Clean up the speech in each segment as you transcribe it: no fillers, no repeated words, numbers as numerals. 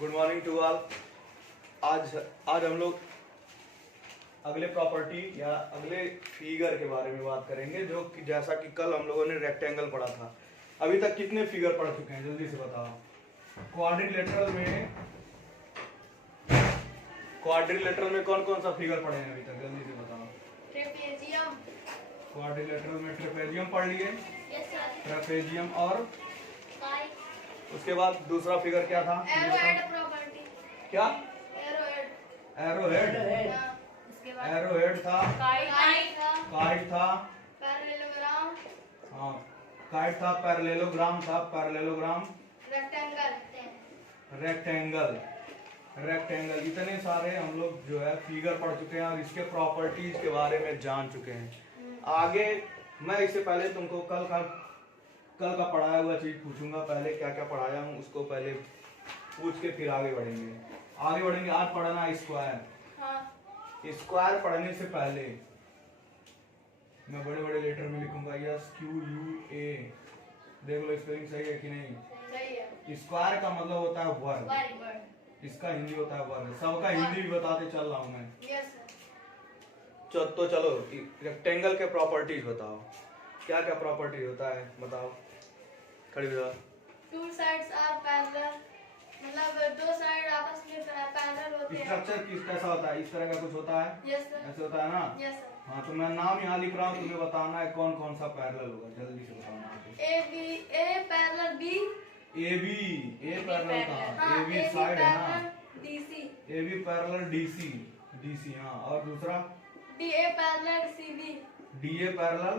Good morning to all. आज आज हम लोग अगले प्रॉपर्टी या अगले फिगर के बारे में बात करेंगे, जो कि जैसा कि कल हम लोगों ने रेक्टेंगल पढ़ा था। अभी तक कितने फिगर पढ़ चुके हैं, जल्दी से बताओ। क्वाड्रिलेटरल में कौन कौन सा फिगर पढ़े हैं अभी तक, जल्दी से बताओ। ट्रेपेजियम। क्वाड्रिलेटरल में ट्रेपेजियम पढ़ लिए। Yes sir. ट्रेपेजियम और काइट। उसके बाद दूसरा फिगर क्या था? Arrowhead property. क्या? एरोहेड। एरोहेड। इसके बाद एरोहेड था। काइट था। काइट था। पैरेललोग्राम। हाँ, काइट था। पैरेललोग्राम था। पैरेललोग्राम। रेक्टेंगल। रेक्टेंगल। इतने सारे हम लोग जो है फिगर पढ़ चुके हैं और इसके प्रॉपर्टीज के बारे में जान चुके हैं। आगे मैं इससे पहले तुमको कल का पढ़ाया हुआ चीज पूछूंगा। पहले क्या क्या पढ़ाया हूँ उसको पहले पूछ के फिर आगे बढ़ेंगे। आज पढ़ना स्क्वायर। हाँ। स्क्वायर पढ़ने से पहले मैं बड़े बड़े लेटर में लिखूंगा SQUA। देख लो स्पेलिंग सही है कि नहीं। सही है। स्क्वायर का मतलब होता है वर्ग। Very good. इसका हिंदी होता है वर्ग। सबका हिंदी भी बताते चल रहा हूँ मैं। Yes sir. तो चलो रेक्टेंगल के प्रॉपर्टीज बताओ। क्या क्या प्रॉपर्टी होता है बताओ। खड़ी हो जाओ। टू साइड्स आर पैरेलल, मतलब दो साइड आपस में पैरेलल होते हैं। स्ट्रक्चर कैसा होता है? इस तरह का कुछ होता है। Yes sir. ऐसे होता है ना। Yes sir. हाँ, तो मैं नाम यहाँ लिख रहा हूँ, तुम्हें बताना है कौन कौन सा पैरेलल होगा। जल्दी से बताना। A parallel B. A parallel था। हाँ, ए बी साइड है ना। DC. A B parallel DC. हाँ, और दूसरा DA parallel CB. DA parallel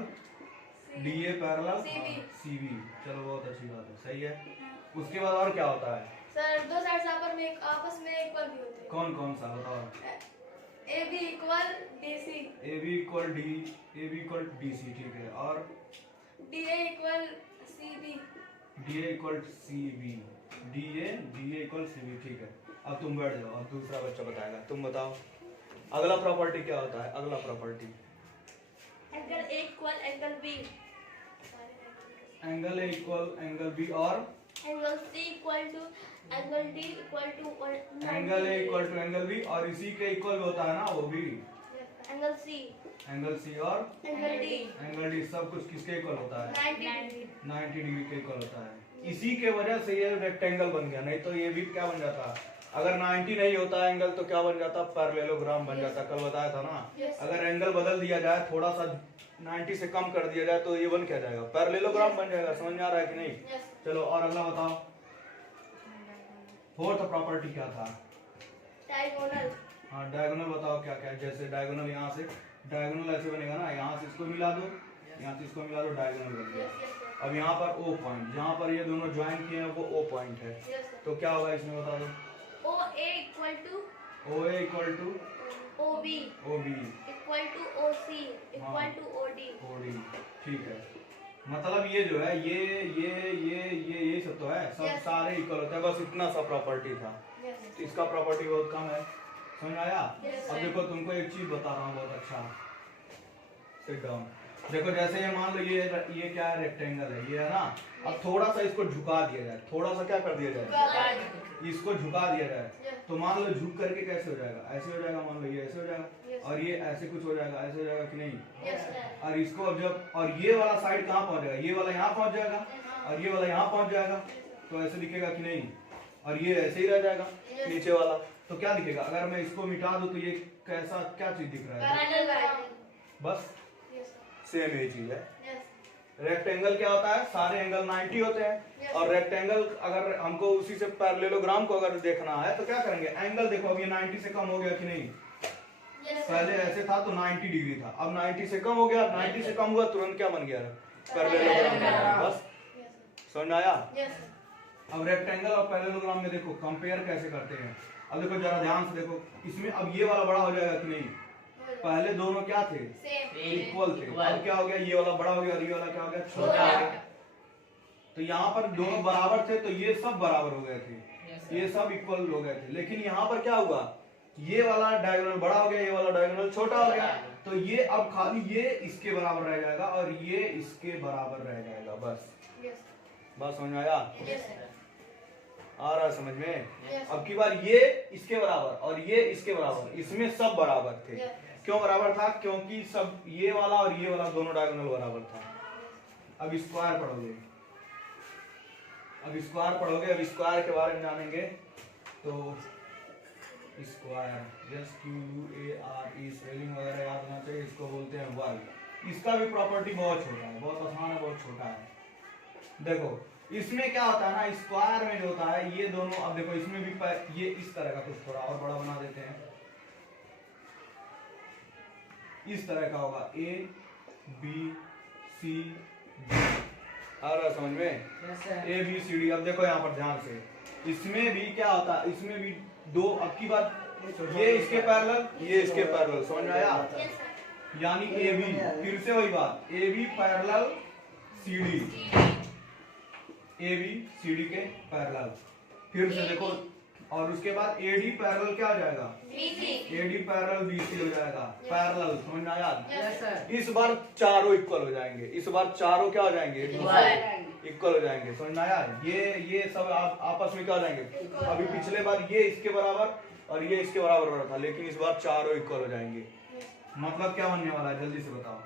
CB. चलो, बहुत अच्छी बात है, सही है। उसके बाद और क्या होता है? सर दो साइड आपस में इक्वल भी होते हैं। कौन कौन सा बताओ। A B equal DC. A B equal DC, ठीक है। और DA equal CB. DA equal CB, ठीक है। अब तुम बैठ जाओ, अब दूसरा बच्चा बताएगा। तुम बताओ अगला प्रॉपर्टी क्या होता है। अगला property angle A equal angle B. Angle A equal angle B और angle C equal to angle D equal to angle A equal to angle B, और इसी के इक्वल होता है ना वो भी। एंगल सी और एंगल डी सब कुछ किसके इक्वल होता है? 90 डिग्री के इक्वल होता है। इसी के वजह से ये रेक्टेंगल बन गया, नहीं तो ये भी क्या बन जाता? अगर 90 नहीं होता एंगल तो क्या बन जाता? पैरेललोग्राम बन जाता। कल बताया था ना। अगर एंगल बदल दिया जाए, थोड़ा सा 90 से कम कर दिया जाए, तो ये बन क्या जाएगा? पैरेललोग्राम बन जाएगा। समझ में आ रहा है कि नहीं? चलो, और अगला बताओ। फोर्थ प्रॉपर्टी क्या था? डायगोनल। हाँ, डायगोनल बताओ क्या क्या। जैसे डायगोनल यहाँ से डायगोनल ऐसे बनेगा ना, यहाँ से इसको मिला दो, यहाँ से इसको मिला दो, डायगोनल बन गया। अब यहाँ पर O पॉइंट, जहाँ पर ये दोनों ज्वाइन किए हैं वो O पॉइंट है। तो क्या होगा इसमें बता दो। OA equal to OB equal to OC equal to OD। ठीक है। मतलब ये जो है ये सब तो है, सब सारे इक्वल होते हैं। बस इतना सा प्रॉपर्टी था। इसका प्रॉपर्टी बहुत कम है। समझ आया? अब देखो, तुमको एक चीज बता रहा हूँ बहुत अच्छा। Sit down. देखो, जैसे ये मान लो ये क्या है? रेक्टेंगल है, ये है ना। अब थोड़ा सा इसको झुका दिया जाए, थोड़ा सा क्या कर दिया जाए? इसको झुका दिया जाए, तो मान लो झुक करके कैसे हो जाएगा? ऐसे हो जाएगा। मान लो ये ऐसे हो जाएगा, और ये ऐसे कुछ हो जाएगा, ऐसे हो जाएगा कि नहीं? और इसको अब और ये वाला साइड कहाँ पहुंच जाएगा? ये वाला यहाँ पहुंच जाएगा, और ये वाला यहाँ पहुंच जाएगा। तो ऐसे दिखेगा कि नहीं? और ये ऐसे ही रह जाएगा नीचे वाला। तो क्या दिखेगा? अगर मैं इसको मिटा दूं तो ये कैसा क्या चीज दिख रहा है? बस सेम ये चीज है। रेक्टेंगल क्या होता है? सारे एंगल 90 होते हैं। और रेक्टेंगल अगर हमको उसी से पैरेललोग्राम को अगर देखना है तो क्या करेंगे? एंगल देखो, अब ये 90 से कम हो गया कि नहीं? पहले ऐसे था तो 90 डिग्री था, अब 90 से कम हो गया। 90 से कम हुआ, तुरंत क्या बन गया? पैरेललोग्राम। बस समझ आया? अब रेक्टेंगल और पैरेललोग्राम में देखो कंपेयर कैसे करते हैं। अब देखो, जरा ध्यान से देखो, इसमें अब ये वाला बड़ा हो जाएगा कि नहीं? पहले दोनों क्या थे? इक्वल थे। अब क्या हो गया? ये वाला बड़ा हो गया और ये वाला क्या हो गया? छोटा हो गया। तो यहाँ पर दोनों बराबर थे, तो ये सब बराबर हो गए थे, ये सब इक्वल हो गए थे। लेकिन यहाँ पर क्या हुआ? ये वाला डायगोनल बड़ा हो गया, ये वाला डायगोनल छोटा हो गया। तो ये अब खाली ये इसके बराबर रह जाएगा और ये इसके बराबर रह जाएगा। बस समझ में आया? आ रहा है समझ में? Yes. अब की बार ये इसके बराबर और ये इसके बराबर, इसमें सब बराबर थे। Yes. क्यों बराबर था? क्योंकि सब ये वाला और ये वाला दोनों डायगोनल बराबर था। अब स्क्वायर पढ़ोगे, अब स्क्वायर के बारे में जानेंगे। तो स्क्वायर SQUARE स्पेलिंग वगैरह याद होना चाहिए। इसको बोलते हैं वर्ग। इसका भी प्रॉपर्टी बहुत छोटा है, बहुत आसान है, बहुत छोटा है। देखो इसमें क्या होता है ना, स्क्वायर में जो होता है ये दोनों, अब देखो इसमें भी ये इस तरह का कुछ थोड़ा और बड़ा बना देते हैं, इस तरह का होगा ABCD। आ रहा समझ में? ABCD। अब देखो यहाँ पर ध्यान से, इसमें भी क्या होता है, इसमें भी दो, अब की बात ये इसके पैरेलल, ये इसके पैरेलल, समझ में आया? Yes, sir. यानी AB, फिर से वही बात, AB parallel CD, AB CD के पैरेलल। फिर से देखो, और उसके बाद AD पैरेलल क्या हो जाएगा? BC. AD पैरेलल BC हो जाएगा, पैरेलल। समझ में आया? Yes, sir. इस बार चारों इक्वल हो जाएंगे, इस बार चारों क्या हो जाएंगे? इक्वल हो जाएंगे। समझ में आया? ये सब आपस में क्या हो जाएंगे? अभी पिछले बार ये इसके बराबर और ये इसके बराबर हो रहा था, लेकिन इस बार चारों इक्वल हो जाएंगे। मतलब क्या बनने वाला है, जल्दी से बताओ।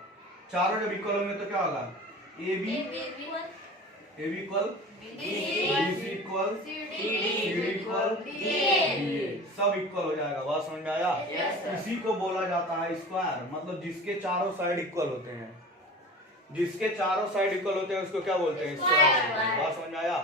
चारों जब इक्वल होंगे तो क्या होगा? AB equal, BC equal, CD equal, DA, सब इक्वल हो जाएगा। बात समझ में आया? इसी को बोला जाता है स्क्वायर। मतलब जिसके चारों साइड इक्वल होते हैं, जिसके चारों साइड इक्वल होते हैं उसको क्या बोलते हैं? स्क्वायर। बात समझ में आया?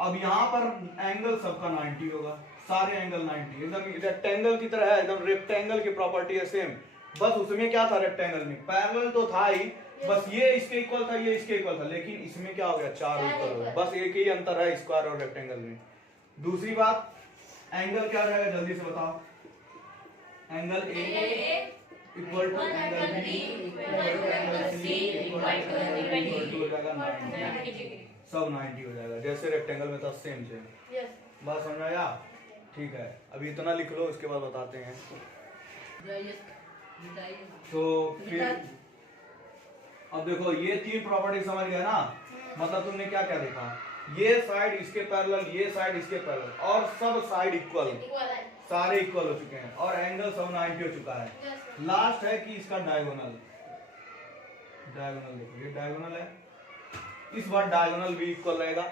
अब यहाँ पर एंगल सबका 90 होगा, सारे एंगल 90, एकदम रेक्टेंगल की तरह है, एकदम रेक्टेंगल की प्रॉपर्टी है सेम। बस उसमें क्या था, रेक्टेंगल में पैरेलल तो था ही, बस ये इसके इक्वल था, ये इसके इक्वल था, लेकिन इसमें क्या हो गया, चारों इक्वल हो गए। बस एक ही अंतर है स्क्वायर और रेक्टेंगल में। दूसरी बात, एंगल क्या रहेगा, जल्दी से बताओ। Angle A equal to angle B equal to angle C equal to हो जाएगा 90, सब 90 हो जाएगा, जैसे रेक्टेंगल में था सेम सेम। बात समझ में आया? ठीक है, अभी इतना लिख लो, उसके बाद बताते हैं। तो फिर अब देखो ये तीन प्रॉपर्टी समझ गए ना? मतलब तुमने क्या क्या देखा, ये साइड इसके पैरेलल, ये साइड इसके पैरेलल, और सब साइड इक्वल, सारे इक्वल हो चुके हैं, और एंगल सब 90 हो चुका है। लास्ट है कि इसका डायगोनल, डायगोनल देखो, ये डायगोनल है, इस बार डायगोनल भी इक्वल रहेगा।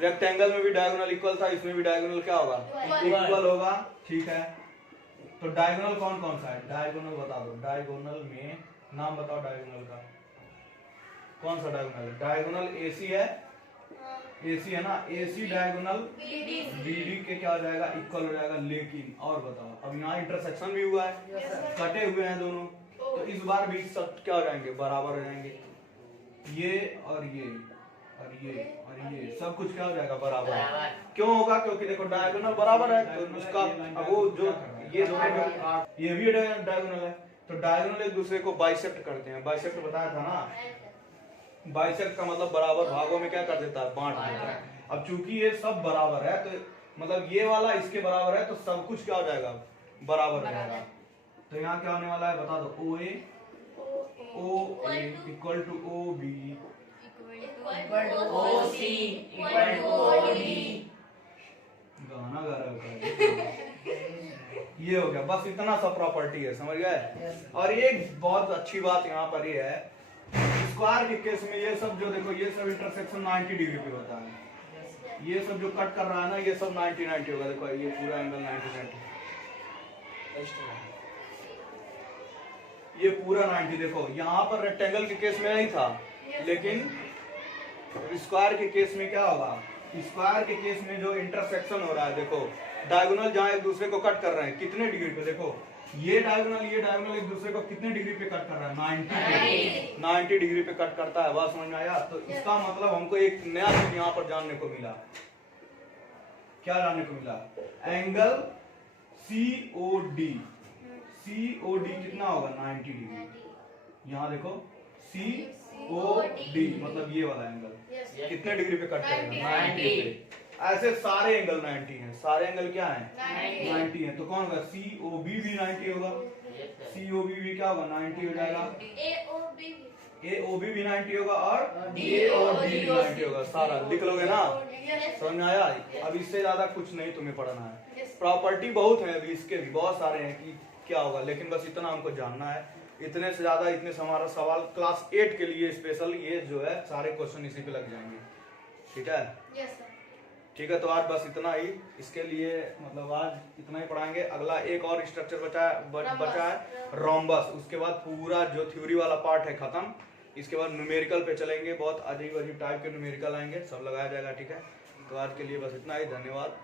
रेक्टेंगल में भी डायगोनल इक्वल था, इसमें भी डायगोनल क्या होगा, इक्वल होगा। ठीक है, तो डायगोनल कौन कौन सा है, डायगोनल बता दो। डायगोनल में नाम बताओ, डायगोनल का कौन सा डायगोनल है? डायगोनल AC है, AC है ना, AC डायगोनल BD के क्या हो जाएगा, इक्वल हो जाएगा। लेकिन और बताओ, अब यहाँ इंटरसेक्शन भी हुआ है, कटे हुए हैं दोनों, तो इस बार भी सब क्या हो जाएंगे, बराबर हो जाएंगे। ये और ये और ये और ये सब कुछ क्या हो जाएगा, बराबर। क्यों होगा? क्योंकि देखो डायगोनल बराबर है, तो उसका अब वो जो ये दोनों जो ये भी डायगोनल है, तो डायगोनल एक दूसरे को बाइसेक्ट करते हैं। बाइसेक्ट बताया था ना, बाइसेक्ट का मतलब बराबर भागों में क्या कर देता है, बांट देता है। अब चूंकि ये सब बराबर है, तो मतलब ये वाला इसके बराबर है, तो सब कुछ क्या हो जाएगा, बराबर हो जाएगा। तो यहाँ क्या होने वाला है, बता दो। OA इक्वल टू OB गाना गा रहा है, ये हो गया। बस इतना सा प्रॉपर्टी है, समझ गए? और एक बहुत अच्छी बात यहाँ पर ये है, स्क्वायर के केस में ये सब जो देखो, ये सब इंटरसेक्शन 90 डिग्री पे होता है। ये सब जो कट कर रहा है ना, ये सब 90 होगा। देखो ये पूरा एंगल 90, ये पूरा 90। देखो यहाँ पर रेक्टेंगल के केस में नहीं था, लेकिन स्क्वायर के केस में क्या होगा, स्क्वायर के केस में जो इंटरसेक्शन हो रहा है, देखो डायगोनल जहाँ एक दूसरे को कट कर रहे हैं, कितने डिग्री पे, देखो ये डायगोनल एक दूसरे को कितने डिग्री पे कट कर रहा है, 90 डिग्री पे कट करता है। बात समझ में आया? तो इसका मतलब हमको एक नया चीज यहाँ पर जानने को मिला। क्या जानने को मिला? एंगल COD कितना होगा, 90 डिग्री। यहाँ देखो COD मतलब ये वाला एंगल कितने डिग्री पे कट करेगा, 90 पे। ऐसे सारे एंगल 90 हैं, सारे एंगल क्या हैं, 90 हैं। तो कौन होगा, COB भी 90 होगा। COB भी क्या होगा, 90 हो जाएगा। ए ओ भी बिना एंटी होगा और डी ए ओ डी बिना एंटी होगा। सारा लिख लोगे ना, समझ में आया? अब इससे ज्यादा कुछ नहीं तुम्हें पढ़ना है। प्रॉपर्टी बहुत है, अभी इसके भी बहुत सारे हैं कि क्या होगा, लेकिन बस इतना हमको जानना है। इतने से ज्यादा इतने से हमारा सवाल क्लास 8 के लिए स्पेशल ये जो है सारे क्वेश्चन इसी पे लग जाएंगे। ठीक है? ठीक है, तो आज बस इतना ही इसके लिए, मतलब आज इतना ही पढ़ाएंगे। अगला एक और स्ट्रक्चर बचा है रोम्बस। उसके बाद पूरा जो थ्योरी वाला पार्ट है खत्म। इसके बाद न्यूमेरिकल पे चलेंगे, बहुत अजीब अजीब टाइप के न्यूमेरिकल आएंगे, सब लगाया जाएगा। ठीक है, तो आज के लिए बस इतना ही, धन्यवाद।